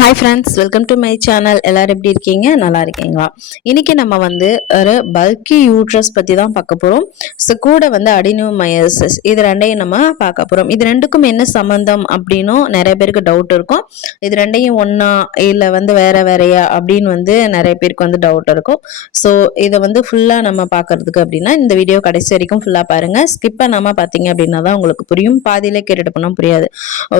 Hi friends, welcome to my channel. எல்லாரும் எப்படி இருக்கீங்க? நல்லா இருக்கீங்களா? இன்னைக்கு நம்ம ஒரு பல்கி யூட்ரஸ் பற்றி தான் பார்க்க போகிறோம். ஸோ கூட அடினோமயோசிஸ் இது ரெண்டையும் நம்ம பார்க்க போகிறோம். இது ரெண்டுக்கும் என்ன சம்மந்தம் அப்படின்னும் நிறைய பேருக்கு டவுட் இருக்கும். இது ரெண்டையும் ஒன்றா இல்லை வேற வேறையா அப்படின்னு நிறைய பேருக்கு டவுட் இருக்கும். ஸோ இதை ஃபுல்லாக நம்ம பார்க்கறதுக்கு அப்படின்னா இந்த வீடியோ கடைசி வரைக்கும் ஃபுல்லாக பாருங்கள். ஸ்கிப் பண்ணாமல் பார்த்தீங்க அப்படின்னா தான் உங்களுக்கு புரியும். பாதியிலே கேட்டுட்டு போனால் புரியாது.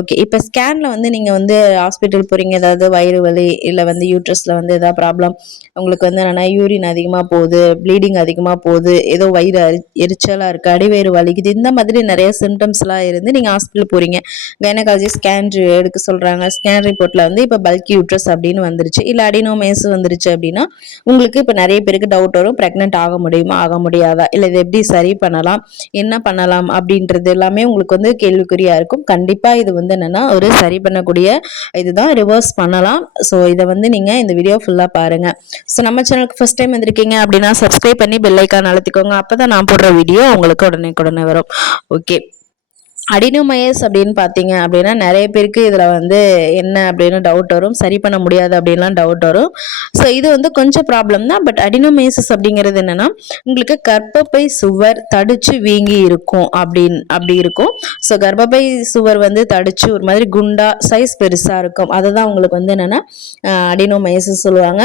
ஓகே, இப்போ ஸ்கேனில் நீங்கள் ஹாஸ்பிட்டல் போகிறீங்க, ஏதாவது வயிறு வலி இல்லை யூட்ரஸ்ல ஏதாவது ப்ராப்ளம், உங்களுக்கு என்னன்னா யூரின் அதிகமாக போகுது, ப்ளீடிங் அதிகமாக போகுது, ஏதோ வயிறு எரிச்சலாக இருக்குது, அடிவயிறு வலிக்குது, இந்த மாதிரி நிறைய சிம்டம்ஸ்லாம் இருந்து நீங்கள் ஹாஸ்பிட்டல் போகிறீங்க. கைனகாலஜி ஸ்கேன் எடுக்க சொல்கிறாங்க. ஸ்கேன் ரிப்போர்ட்டில் இப்போ பல்கி யூட்ரஸ் அப்படின்னு வந்துருச்சு, இல்லை அடினோமேஸ் வந்துருச்சு அப்படின்னா உங்களுக்கு இப்போ நிறைய பேருக்கு டவுட் வரும். ப்ரெக்னென்ட் ஆக முடியுமா, ஆக முடியாதா, இல்லை இது எப்படி சரி பண்ணலாம், என்ன பண்ணலாம் அப்படின்றது எல்லாமே உங்களுக்கு கேள்விக்குறியா இருக்கும். கண்டிப்பாக இது என்னன்னா ஒரு சரி பண்ணக்கூடிய இதுதான், ரிவர்ஸ் பண்ணலாம். ஸோ இதை நீங்கள் இந்த வீடியோ ஃபுல்லாக பாருங்கள். ஸோ நம்ம சேனலுக்கு ஃபர்ஸ்ட் டைம் வந்திருக்கீங்க அப்படின்னா சப்ஸ்கிரைப் பண்ணி பெல் ஐக்கான் அழுத்திக்கோங்க. அப்போ தான் நான் போடுற வீடியோ உங்களுக்கு உடனே வரும். ஓகே, அடினோமயஸ் அப்படின்னு பார்த்தீங்க அப்படின்னா நிறைய பேருக்கு இதில் என்ன அப்படின்னு டவுட் வரும். சரி பண்ண முடியாது அப்படின்லாம் டவுட் வரும். ஸோ இது கொஞ்சம் ப்ராப்ளம் தான். பட் அடினோமயசிஸ் அப்படிங்கிறது என்னன்னா உங்களுக்கு கர்ப்பப்பை சுவர் தடிச்சு வீங்கி இருக்கும் அப்படி இருக்கும். ஸோ கர்ப்பப்பை சுவர் தடிச்சு ஒரு மாதிரி குண்டா சைஸ் பெருசாக இருக்கும். அதுதான் உங்களுக்கு என்னன்னா அடினோமயசிஸ் சொல்லுவாங்க.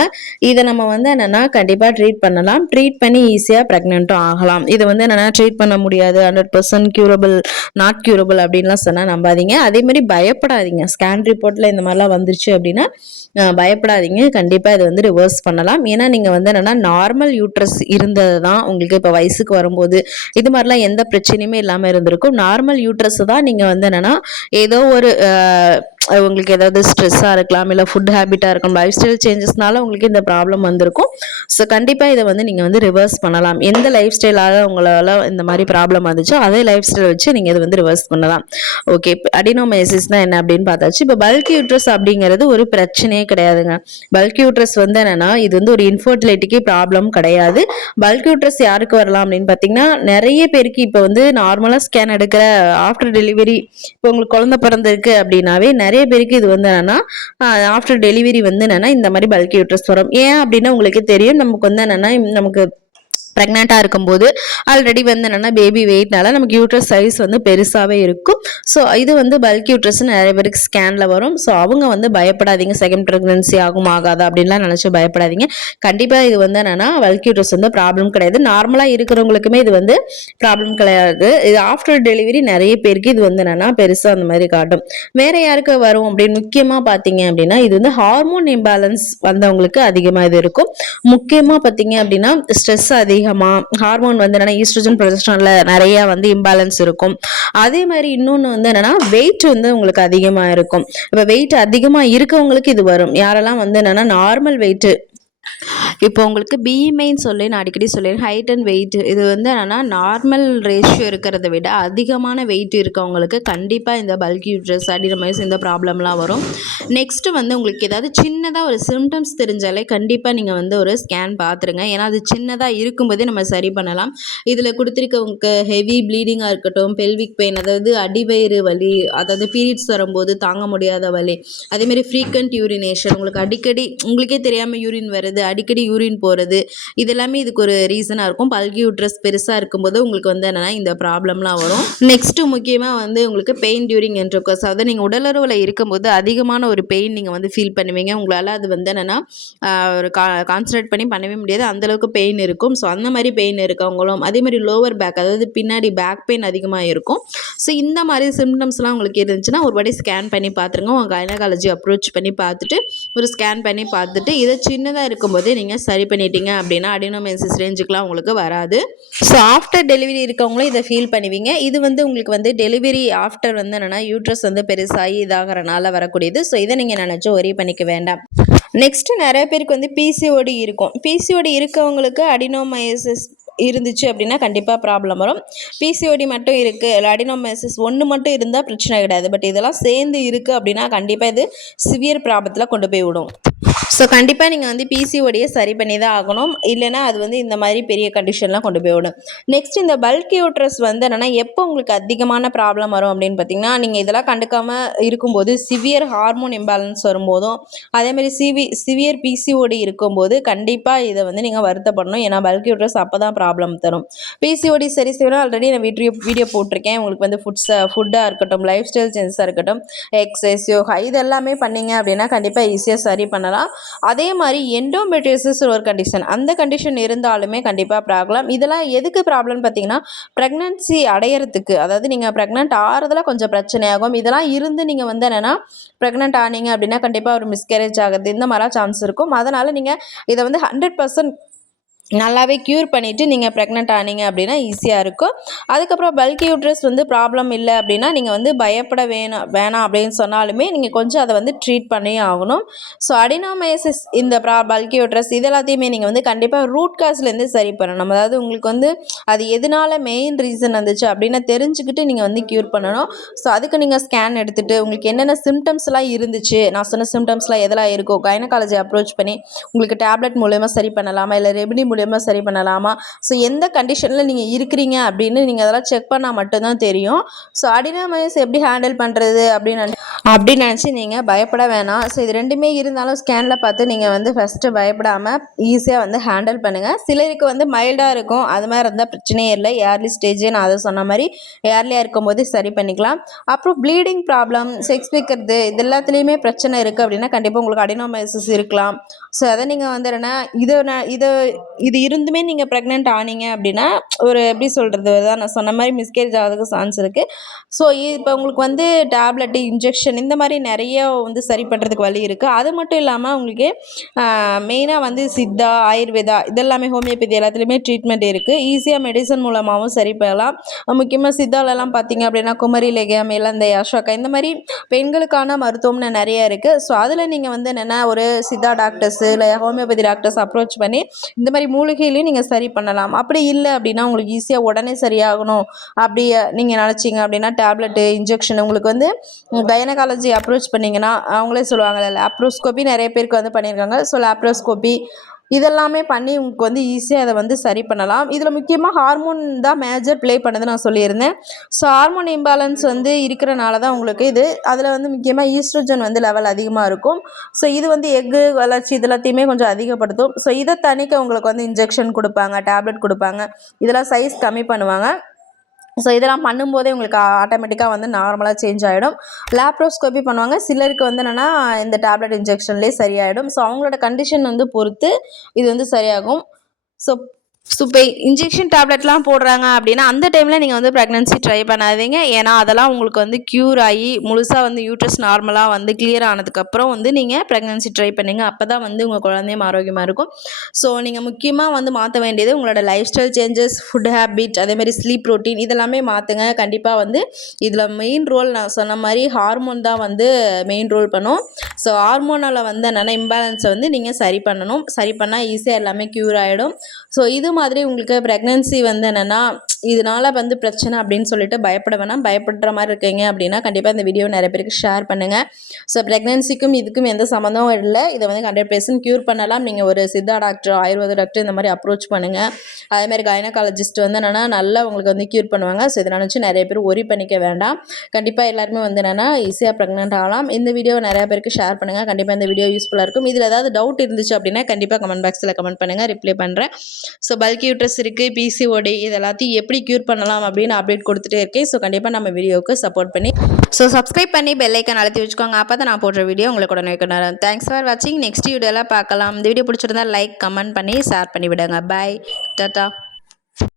இதை நம்ம என்னன்னா கண்டிப்பாக ட்ரீட் பண்ணலாம். ட்ரீட் பண்ணி ஈஸியாக ப்ரெக்னென்ட்டும் ஆகலாம். இது என்னன்னா ட்ரீட் பண்ண முடியாது, 100% கியூரபிள், நாட் கியூரபிள் அப்படின்லாம் சொன்னால் நம்பாதீங்க. அதே மாதிரி பயப்படாதீங்க. ஸ்கேன் ரிப்போர்ட்டில் இந்த மாதிரிலாம் வந்துருச்சு அப்படின்னா பயப்படாதீங்க. கண்டிப்பாக இது ரிவர்ஸ் பண்ணலாம். ஏன்னா நீங்கள் என்னன்னா நார்மல் யூட்ரஸ் இருந்தது தான் உங்களுக்கு இப்போ வயசுக்கு வரும்போது இது மாதிரிலாம் எந்த பிரச்சனையுமே இல்லாமல் இருந்திருக்கும். நார்மல் யூட்ரஸ் தான் நீங்கள் என்னன்னா ஏதோ ஒரு உங்களுக்கு ஏதாவது ஸ்ட்ரெஸ்ஸாக இருக்கலாம், இல்லை ஃபுட் ஹேபிட்டாக இருக்கும், லைஃப் ஸ்டைல் சேஞ்சஸ்னால உங்களுக்கு இந்த ப்ராப்ளம் வந்திருக்கும். ஸோ கண்டிப்பாக இதை நீங்கள் ரிவர்ஸ் பண்ணலாம். எந்த லைஃப் ஸ்டைலாக உங்களால் இந்த மாதிரி ப்ராப்ளம் வந்துச்சோ அதே லைஃப் ஸ்டைல் வச்சு நீங்கள் இதை ரிவர்ஸ் பண்ணலாம். ஓகே, அடினோமயோசிஸ்னா என்ன அப்படின்னு பார்த்தாச்சு. இப்போ பல்கி யூட்ரஸ் அப்படிங்கிறது ஒரு பிரச்சனையே கிடையாதுங்க. பல்கி யூட்ரஸ் என்னன்னா இது ஒரு இன்ஃபர்டிலிட்டிக்கு ப்ராப்ளம் கிடையாது. பல்கி யூட்ரஸ் யாருக்கு வரலாம் அப்படின்னு பார்த்தீங்கன்னா நிறைய பேருக்கு இப்போ நார்மலாக ஸ்கேன் எடுக்கிற ஆஃப்டர் டெலிவரி, இப்போ உங்களுக்கு குழந்தை பிறந்திருக்கு அப்படின்னாவே நிறைய பேருக்கு இது என்னன்னா ஆஃப்டர் டெலிவரி என்னன்னா இந்த மாதிரி பல்கி யூட்ரஸ் வரும். ஏன் அப்படின்னா உங்களுக்கு தெரியும், நமக்கு என்னன்னா நமக்கு ப்ரெக்னெண்ட்டாக இருக்கும்போது ஆல்ரெடி என்னென்னா பேபி வெயிட்னால நமக்கு யூட்ரஸ் சைஸ் பெருசாகவே இருக்கும். ஸோ இது பல்கி யூட்ரஸ் நிறைய பேருக்கு ஸ்கேனில் வரும். ஸோ அவங்க பயப்படாதீங்க, செகண்ட் ப்ரெக்னன்சி ஆகும் ஆகாதா அப்படின்லாம் நினச்சி பயப்படாதீங்க. கண்டிப்பாக இது என்னென்னா பல்கி யூட்ரஸ் ப்ராப்ளம் கிடையாது. நார்மலாக இருக்கிறவங்களுக்குமே இது ப்ராப்ளம் கிடையாது. இது ஆஃப்டர் டெலிவரி நிறைய பேருக்கு இது என்னென்னா பெருசாக அந்த மாதிரி காட்டும். வேற யாருக்கு வரும் அப்படின்னு முக்கியமாக பார்த்தீங்க அப்படின்னா இது ஹார்மோன் இம்பேலன்ஸ் வந்தவங்களுக்கு அதிகமாக இது இருக்கும். முக்கியமாக பார்த்தீங்க அப்படின்னா ஸ்ட்ரெஸ் அதிகமாக, ஹார்மோன் என்னன்னா ஈஸ்ட்ரோஜன் ப்ரொஜெஸ்டரான்ல நிறைய இம்பேலன்ஸ் இருக்கும். அதே மாதிரி இன்னொன்று என்னன்னா வெயிட் உங்களுக்கு அதிகமாக இருக்கும். இப்போ வெயிட் அதிகமாக இருக்கவங்களுக்கு இது வரும். யாரெல்லாம் என்னன்னா நார்மல் வெயிட், இப்போ உங்களுக்கு பிஎம்ஐன்னு சொல்லி நான் அடிக்கடி சொல்லிடுறேன், ஹைட் அண்ட் வெயிட் இது என்னன்னா நார்மல் ரேஷியோ இருக்கிறத விட அதிகமான வெயிட் இருக்கவங்களுக்கு கண்டிப்பாக இந்த பல்கி யூட்ரஸ், அடினோமயோசிஸ் இந்த ப்ராப்ளம்லாம் வரும். நெக்ஸ்ட்டு உங்களுக்கு ஏதாவது சின்னதாக ஒரு சிம்டம்ஸ் தெரிஞ்சாலே கண்டிப்பாக நீங்கள் ஒரு ஸ்கேன் பார்த்துருங்க. ஏன்னா அது சின்னதாக இருக்கும்போதே நம்ம சரி பண்ணலாம். இதில் கொடுத்துருக்கவங்க ஹெவி ப்ளீடிங்காக இருக்கட்டும், பெல்விக் பெயின், அதாவது அடிவயிறு வலி, அதாவது பீரியட்ஸ் வரும்போது தாங்க முடியாத வலி, அதேமாதிரி ஃப்ரீக்வெண்ட் யூரினேஷன், உங்களுக்கு அடிக்கடி உங்களுக்கே தெரியாமல் யூரின் வருது, அடிக்கடி யூரின் போகிறது, இது எல்லாமே இதுக்கு ஒரு ரீசனாக இருக்கும். பல்கி யூட்ரஸ் பெருசாக இருக்கும்போது உங்களுக்கு என்னன்னா இந்த ப்ராப்ளம்லாம் வரும். நெக்ஸ்ட்டு முக்கியமாக உங்களுக்கு பெயின் டியூரிங் இன்டர்கோர்ஸ், அதாவது நீங்கள் உடலுறவில் இருக்கும்போது அதிகமான ஒரு பெயின் நீங்கள் ஃபீல் பண்ணுவீங்க. உங்களால் அது என்னன்னா ஒரு கான்சன்ட்ரேட் பண்ணவே முடியாது, அந்தளவுக்கு பெயின் இருக்கும். ஸோ அந்த மாதிரி பெயின் இருக்கவங்களும், அதே மாதிரி லோவர் பேக், அதாவது பின்னாடி பேக் பெயின் அதிகமாக இருக்கும். ஸோ இந்த மாதிரி சிம்டம்ஸ்லாம் உங்களுக்கு இருந்துச்சுன்னா ஒரு வாட்டி ஸ்கேன் பண்ணி பார்த்துருங்க. உங்கள் கைனகாலஜி அப்ரோச் பண்ணி பார்த்துட்டு ஒரு ஸ்கேன் பண்ணி பார்த்துட்டு இதை சின்னதாக இருக்கும்போதே நீங்கள் சரி பண்ணிட்டீங்க அப்படின்னா அடினோமயோசிஸ் ரேஞ்சுக்குலாம் உங்களுக்கு வராது. ஸோ ஆஃப்டர் டெலிவரி இருக்கவங்களும் இதை ஃபீல் பண்ணுவீங்க. இது உங்களுக்கு டெலிவரி ஆஃப்டர் என்னென்னா யூட்ரஸ் பெருசாகி இதாகிறனால வரக்கூடியது. ஸோ இதை நீங்கள் நினச்சி ஒரி பண்ணிக்க வேண்டாம். நெக்ஸ்ட்டு நிறைய பேருக்கு பிசிஓடி இருக்கும். பிசிஓடி இருக்கவங்களுக்கு அடினோமயோசிஸ் இருந்துச்சு அப்படின்னா கண்டிப்பாக ப்ராப்ளம் வரும். பிசிஓடி மட்டும் இருக்குது, அடினோமயோசிஸ் ஒன்று மட்டும் இருந்தால் பிரச்சனை கிடையாது. பட் இதெல்லாம் சேர்ந்து இருக்குது அப்படின்னா கண்டிப்பாக இது சிவியர் ப்ராப்ளத்தில் கொண்டு போய் விடும். ஸோ கண்டிப்பாக நீங்கள் வந்து பிசிஓடியை சரி பண்ணி தான் ஆகணும். இல்லைனா அது வந்து இந்த மாதிரி பெரிய கண்டிஷன்லாம் கொண்டு போய் விடும். நெக்ஸ்ட் இந்த பல்க் யூட்ரஸ் வந்து என்னென்னா எப்போ உங்களுக்கு அதிகமான ப்ராப்ளம் வரும் அப்படின்னு பார்த்தீங்கன்னா, நீங்கள் இதெல்லாம் கண்டுக்காமல் இருக்கும்போது சிவியர் ஹார்மோன் இம்பேலன்ஸ் வரும்போதும், அதேமாதிரி சிவியர் பிசிஓடி இருக்கும்போது கண்டிப்பாக இதை வந்து நீங்கள் வருத்தப்படணும். ஏன்னா பல்க் யூட்ரஸ் அப்போ தான் ப்ராப்ளம் தரும். பிசிஓடி சரி செய்யணும் ஆல்ரெடி நான் வீடியோ போட்டிருக்கேன். உங்களுக்கு வந்து ஃபுட்டாக இருக்கட்டும், லைஃப் ஸ்டைல் சேஞ்சஸாக இருக்கட்டும், எக்ஸசைஸ், யோகா இது எல்லாமே பண்ணீங்க அப்படின்னா கண்டிப்பாக ஈஸியாக சரி பண்ணலாம். அதே மாதிரி எண்டோமெட்ரியோசிஸ் ஒரு கண்டிஷன், அந்த கண்டிஷன் இருந்தாலுமே கண்டிப்பாக ப்ராப்ளம். இதெல்லாம் எதுக்கு ப்ராப்ளம்னு பார்த்தீங்கன்னா, ப்ரெக்னன்சி அடையிறதுக்கு, அதாவது நீங்கள் ப்ரெக்னென்ட் ஆகிறதுல கொஞ்சம் பிரச்சனையாகும். இதெல்லாம் இருந்து நீங்கள் வந்து என்னென்னா ப்ரெக்னென்ட் ஆனீங்க அப்படின்னா கண்டிப்பாக ஒரு மிஸ்கேரேஜ் ஆகுது, இந்த மாதிரிலாம் சான்ஸ் இருக்கும். அதனால் நீங்கள் இதை வந்து 100% நல்லாவே க்யூர் பண்ணிவிட்டு நீங்கள் ப்ரெக்னென்ட் ஆனீங்க அப்படின்னா ஈஸியாக இருக்கும். அதுக்கப்புறம் பல்க் யூட்ரஸ் வந்து ப்ராப்ளம் இல்லை அப்படின்னா நீங்கள் வந்து பயப்பட வேணாம் அப்படின்னு சொன்னாலுமே நீங்கள் கொஞ்சம் அதை வந்து ட்ரீட் பண்ணி ஆகணும். ஸோ அடினோமயோசிஸ் இந்த பல்க் யூட்ரஸ் இது எல்லாத்தையுமே நீங்கள் வந்து கண்டிப்பாக ரூட் காஸ்லேருந்து சரி பண்ணணும். அதாவது உங்களுக்கு வந்து அது எதனால மெயின் ரீசன் வந்துச்சு அப்படின்னு தெரிஞ்சுக்கிட்டு நீங்கள் வந்து க்யூர் பண்ணணும். ஸோ அதுக்கு நீங்கள் ஸ்கேன் எடுத்துகிட்டு உங்களுக்கு என்னென்ன சிம்டம்ஸ்லாம் இருந்துச்சு, நான் சொன்ன சிம்டம்ஸ்லாம் எதெல்லாம் இருக்கோ கைனகாலஜி அப்ரோச் பண்ணி உங்களுக்கு டேப்லெட் மூலயமா சரி பண்ணலாமா, இல்லை ரெமிடி மூலியமாக சரி பண்ணலாமா, ஸோ எந்த கண்டிஷனில் நீங்கள் இருக்கிறீங்க அப்படின்னு நீங்கள் அதெல்லாம் செக் பண்ணால் மட்டும்தான் தெரியும். ஸோ அடினோமயோசிஸ் எப்படி ஹேண்டில் பண்ணுறது அப்படின்னு நினச்சி நீங்கள் பயப்பட வேணாம். ஸோ இது ரெண்டுமே இருந்தாலும் ஸ்கேனில் பார்த்து நீங்கள் வந்து ஃபஸ்ட்டு பயப்படாமல் ஈஸியாக வந்து ஹேண்டில் பண்ணுங்கள். சிலருக்கு வந்து மைல்டாக இருக்கும், அது மாதிரி இருந்தால் பிரச்சனையே இல்லை. ஏர்லி ஸ்டேஜே நான் அதை சொன்ன மாதிரி ஏர்லியாக இருக்கும்போது சரி பண்ணிக்கலாம். அப்புறம் ப்ளீடிங் ப்ராப்ளம், செக்ஸ் வைக்கிறது, இது எல்லாத்துலேயுமே பிரச்சனை இருக்குது அப்படின்னா கண்டிப்பாக உங்களுக்கு அடினோமயோசிஸ் இருக்கலாம். ஸோ அதை நீங்கள் வந்து என்னென்னா இது இருந்துமே நீங்கள் ப்ரெக்னென்ட் ஆனீங்க அப்படின்னா ஒரு எப்படி சொல்கிறது, தான் நான் சொன்ன மாதிரி மிஸ்கேரேஜ் ஆகிறதுக்கு சான்ஸ் இருக்குது. ஸோ இப்போ உங்களுக்கு வந்து டேப்லெட்டு, இன்ஜெக்ஷன் இந்த மாதிரி நிறைய வந்து சரி பண்ணுறதுக்கு வழி இருக்குது. அது மட்டும் இல்லாமல் உங்களுக்கு மெயினாக வந்து சித்தா, ஆயுர்வேதா இதெல்லாமே ஹோமியோபதி எல்லாத்துலேயுமே ட்ரீட்மெண்ட் இருக்குது. ஈஸியாக மெடிசன் மூலமாகவும் சரி பண்ணலாம். முக்கியமாக சித்தாலெல்லாம் பார்த்தீங்க அப்படின்னா குமரி லேகியம், இலந்தை, அசோகா இந்த மாதிரி பெண்களுக்கான மருத்துவம்னு நிறைய இருக்குது. ஸோ அதில் நீங்கள் வந்து என்னென்னா ஒரு சித்தா டாக்டர்ஸு இல்லை ஹோமியோபதி டாக்டர்ஸ் அப்ரோச் பண்ணி இந்த மாதிரி மூலிகையிலையும் நீங்கள் சரி பண்ணலாம். அப்படி இல்லை அப்படின்னா உங்களுக்கு ஈஸியாக உடனே சரியாகணும் அப்படி நீங்கள் நினச்சிங்க அப்படின்னா டேப்லெட்டு, இன்ஜெக்ஷன் உங்களுக்கு வந்து கைனகாலஜி அப்ரோச் பண்ணிங்கன்னா அவங்களே சொல்லுவாங்கல்ல, லேப்ரோஸ்கோபி நிறைய பேருக்கு வந்து பண்ணியிருக்காங்க. ஸோ லேப்ரோஸ்கோபி இதெல்லாமே பண்ணி உங்களுக்கு வந்து ஈஸியாக அதை வந்து சரி பண்ணலாம். இதில் முக்கியமாக ஹார்மோன் தான் மேஜர் ப்ளே பண்ணுது நான் சொல்லியிருந்தேன். ஸோ ஹார்மோன் இம்பேலன்ஸ் வந்து இருக்கிறனால தான் உங்களுக்கு இது அதில் வந்து முக்கியமாக ஈஸ்ட்ரோஜன் வந்து லெவல் அதிகமாக இருக்கும். ஸோ இது வந்து எக்கு வளர்ச்சி இது எல்லாத்தையுமே கொஞ்சம் அதிகப்படுத்தும். ஸோ இதை தணிக்க உங்களுக்கு வந்து இன்ஜெக்ஷன் கொடுப்பாங்க, டேப்லெட் கொடுப்பாங்க, இதெல்லாம் சைஸ் கம்மி பண்ணுவாங்க. ஸோ இதெல்லாம் பண்ணும்போதே உங்களுக்கு ஆட்டோமேட்டிக்காக வந்து நார்மலாக சேஞ்ச் ஆகிடும். லேப்ரோஸ்கோபி பண்ணுவாங்க, சிலருக்கு வந்து என்னென்னா இந்த டேப்லெட் இன்ஜெக்ஷன்லேயே சரியாயிடும். ஸோ அவங்களோட கண்டிஷன் வந்து பொறுத்து இது வந்து சரியாகும். ஸோ இப்போ இன்ஜெக்ஷன் டேப்லெட்லாம் போடுறாங்க அப்படின்னா அந்த டைமில் நீங்கள் வந்து ப்ரெக்னன்சி ட்ரை பண்ணாதீங்க. ஏன்னா அதெல்லாம் உங்களுக்கு வந்து க்யூர் ஆகி முழுசாக வந்து யூட்ரஸ் நார்மலாக வந்து கிளியர் ஆனதுக்கப்புறம் வந்து நீங்கள் ப்ரெக்னன்சி ட்ரை பண்ணுங்க. அப்போ தான் வந்து உங்கள் குழந்தையும் ஆரோக்கியமாக இருக்கும். ஸோ நீங்கள் முக்கியமாக வந்து மாற்ற வேண்டியது உங்களோட life style changes, food habit, அதேமாதிரி ஸ்லீப் ரொட்டீன் இதெல்லாமே மாற்றுங்க. கண்டிப்பாக வந்து இதில் மெயின் ரோல் நான் சொன்ன மாதிரி ஹார்மோன் தான் வந்து மெயின் ரோல் பண்ணும். ஸோ ஹார்மோனால் வந்து என்னென்ன இம்பேலன்ஸை வந்து நீங்கள் சரி பண்ணணும். சரி பண்ணால் ஈஸியாக எல்லாமே க்யூர் ஆகிடும். ஸோ இது மாதிரி உங்களுக்கு ப்ரெக்னன்சி வந்து என்னென்னா இதனால் வந்து பிரச்சனை அப்படின்னு சொல்லிட்டு பயப்பட வேணாம். பயப்படுற மாதிரி இருக்கீங்க அப்படின்னா கண்டிப்பாக இந்த வீடியோ நிறைய பேருக்கு ஷேர் பண்ணுங்கள். ஸோ ப்ரெக்னன்சிக்கும் இதுக்கும் எந்த சம்மந்தமும் இல்லை. இதை வந்து 100% க்யூர் பண்ணலாம். நீங்கள் ஒரு சித்தா டாக்டர், ஆயுர்வேத டாக்டர் இந்த மாதிரி அப்ரோச் பண்ணுங்கள். அதேமாதிரி கைனகாலஜிஸ்ட் வந்து என்னென்னா நல்லா உங்களுக்கு வந்து க்யூர் பண்ணுவாங்க. ஸோ இதை நினச்சி நிறைய பேர் ஒரி பண்ணிக்க வேண்டாம். கண்டிப்பாக எல்லாருமே வந்து என்னென்னா ஈஸியாக ப்ரெக்னென்ட் ஆகலாம். இந்த வீடியோ நிறைய பேருக்கு ஷேர் பண்ணுங்கள். கண்டிப்பாக இந்த வீடியோ யூஸ்ஃபுல்லாக இருக்கும். இதில் ஏதாவது டவுட் இருந்துச்சு அப்படின்னா கண்டிப்பாக கமெண்ட் பாக்ஸில் கமெண்ட் பண்ணுங்கள், ரிப்ளை பண்ணுறேன். ஸோ பல்க் யூட்ரஸ் இருக்குது, பிசிஓடி இது எல்லாத்தையும் எப்படி க்யூர் பண்ணலாம் அப்படின்னு அப்டேட் கொடுத்துட்டே இருக்கேன். ஸோ கண்டிப்பாக நம்ம வீடியோவுக்கு சப்போர்ட் பண்ணி சப்ஸ்கிரைப் பண்ணி பெல் ஐக்கான் அழுத்தி வச்சுக்கோங்க. அப்போ தான் நான் போடுற வீடியோ உங்களுக்கு உடனே வைக்கணும். தேங்க்ஸ் ஃபார் வாட்சிங். நெக்ஸ்ட் வீடியோலாம் பார்க்கலாம். இந்த வீடியோ பிடிச்சிருந்தா லைக், கமெண்ட் பண்ணி ஷேர் பண்ணி விடுங்க. பாய், டாட்டா.